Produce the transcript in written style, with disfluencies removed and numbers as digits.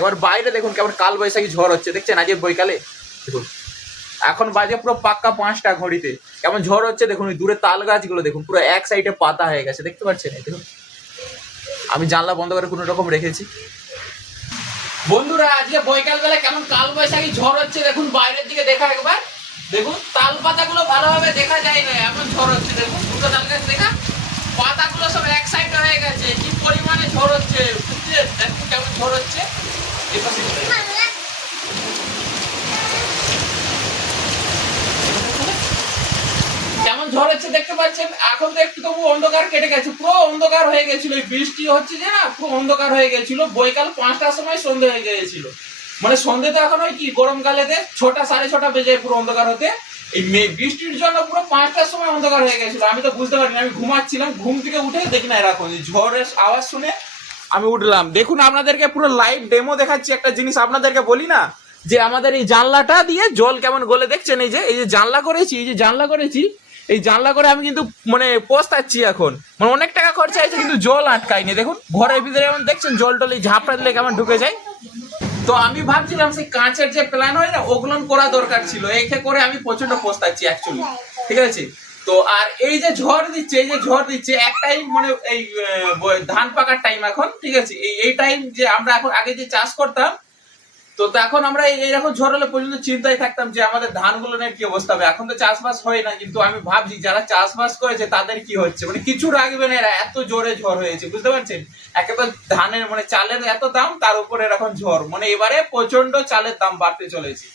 একবার বাইরে দেখুন কেমন কাল বৈশাখী ঝড় হচ্ছে, দেখছেন আজকে বৈকালে দেখুন, এখন বাজে পুরো পাক্কা 5টা ঘড়িতে, কেমন ঝড় হচ্ছে দেখুন। ওই দূরে তাল গাছগুলো দেখুন পুরো এক সাইডে পাতা হয়ে গেছে, দেখতে পাচ্ছেন দেখুন। আমি জানলা বন্ধ করে কোনো রকম রেখেছি। বন্ধুরা আজকে বৈকাল বেলা কেমন কাল বৈশাখী ঝড় হচ্ছে দেখুন, বাইরের দিকে দেখা একবার দেখুন, তাল পাতাগুলো ভালোভাবে দেখা যায় না, এমন ঝড় হচ্ছে দেখুন। দুটো তাল গাছ দেখা, পাতাগুলো সব এক সাইডে হয়ে গেছে, কি পরিমাণে ঝড় হচ্ছে বুঝছেন, দেখুন কেমন ঝড় হচ্ছে। কেমন ঝড় হচ্ছে দেখতে পাচ্ছেন। এখন তো একটু তবু অন্ধকার কেটে গেছে, পুরো অন্ধকার হয়ে গেছিল, বৃষ্টি হচ্ছে যে না, পুরো অন্ধকার হয়ে গেছিল। বৈকাল 5টার সময় সন্ধে হয়ে গিয়েছিল, মানে সন্ধে তো এখন ওই কি গরমকালেতে 6টা 6:30 বেজে পুরো অন্ধকার হতে। এই বৃষ্টির জন্য পুরো 5টার সময় অন্ধকার হয়ে গেছিল, আমি তো বুঝতে পারিনি, আমি ঘুমাচ্ছিলাম, ঘুম থেকে উঠে দেখি না এরকম ঝড়ের আওয়াজ শুনে আমি উঠলাম। দেখুন আপনাদেরকে পুরো লাইভ ডেমো দেখাচ্ছি। একটা জিনিস আপনাদেরকে বলি না, যে আমাদের এই জানলাটা দিয়ে জল কেমন গলে, দেখছেন এই যে জানলা করেছি, এই যে জানলা করেছি, এই জানলা করে আমি কিন্তু মানে পস্তাচ্ছি এখন, মানে অনেক টাকা খরচা হয়েছে কিন্তু জল আটকায়নি। দেখুন ঘরের ভিতরে যেমন দেখছেন জল টল এই ঝাপড়া দিলে কেমন ঢুকে যায়। তো আমি ভাবছিলাম সেই কাঁচের যে প্ল্যান হয় না, ওগুলো করা দরকার ছিল, একে করে আমি প্রচন্ড পস্তাচ্ছি অ্যাকচুয়ালি, ঠিক আছে। তো আর এই যে ঝড় দিচ্ছে, এই যে ঝড় দিচ্ছে এক টাইম, মানে এই ধান পাকার টাইম এখন, ঠিক আছে। এই টাইম যে আমরা এখন আগে যে চাষ করতাম, তো এখন আমরা এইরকম ঝড় হলে পর্যন্ত চিন্তায় থাকতাম যে আমাদের ধানগুলো নিয়ে কি অবস্থা হবে। এখন তো চাষবাস হয় না, কিন্তু আমি ভাবছি যারা চাষবাস করেছে তাদের কি হচ্ছে, মানে কিছু রাখবে না এরা, এত জোরে ঝড় হয়েছে বুঝতে পারছেন। একে তো ধানের মানে চালের এত দাম, তার উপরে এরকম ঝড়, মানে এবারে প্রচন্ড চালের দাম বাড়তে চলেছে।